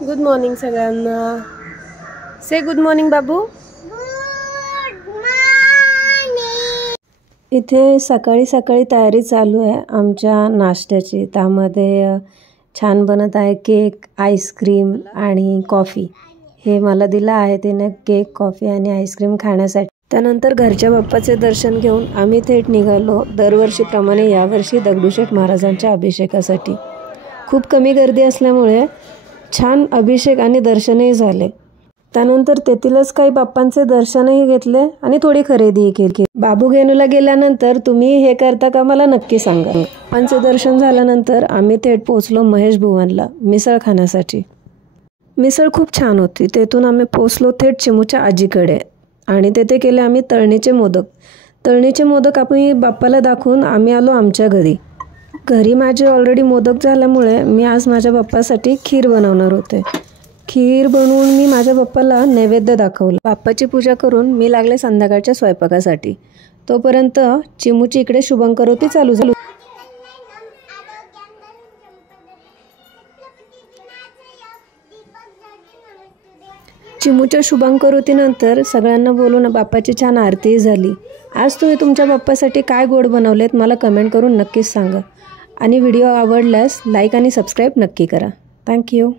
Good morning सगळ्यांना. से good morning बाबू. इथे सकाळी सकाळी तयारी चालू आहे आमच्या नाश्त्याची. त्यामध्ये छान बनत आहे केक, आईस्क्रीम आणि कॉफी. हे मला दिलं आहे तिने केक, कॉफी आणि आईस्क्रीम खाण्यासाठी. त्यानंतर घरच्या बाप्पाचे दर्शन घेऊन आम्ही थेट निघालो दरवर्षीप्रमाणे यावर्षी दगडूशेठ महाराजांच्या अभिषेकासाठी. खूप कमी गर्दी असल्यामुळे छान अभिषेक आणि दर्शनही झाले. त्यानंतर तेथीलच काही बाप्पांचे दर्शनही घेतले आणि थोडी खरेदीही केली. बाबू घेणूला गेल्यानंतर तुम्ही हे करता का मला नक्की सांगा. बाप्पांचे दर्शन झाल्यानंतर आम्ही थेट पोहोचलो महेश भुवनला मिसळ खाण्यासाठी. मिसळ खूप छान होती. तेथून आम्ही पोहोचलो थेट चिमूच्या आजीकडे आणि तेथे केले आम्ही तळणीचे मोदक. तळणीचे मोदक आम्ही बाप्पाला दाखवून आम्ही आलो आमच्या घरी. घरी माझे ऑलरेडी मोदक झाल्यामुळे मी आज माझ्या बाप्पासाठी खीर बनवणार होते. खीर बनवून मी माझ्या बाप्पाला नैवेद्य दाखवलं. बाप्पाची पूजा करून मी लागले संध्याकाळच्या स्वयंपाकासाठी. तोपर्यंत चिमूची इकडे शुभंकरोती चालू झाली. चिमूच्या शुभंकरोतीनंतर सगळ्यांना बोलून बाप्पाची छान आरती झाली. आज तुम्ही तुमच्या बाप्पासाठी काय गोड बनवलेत मला कमेंट करून नक्कीच सांगा. आणि व्हिडिओ आवडल्यास लाईक आणि सबस्क्राईब नक्की करा. थँक्यू.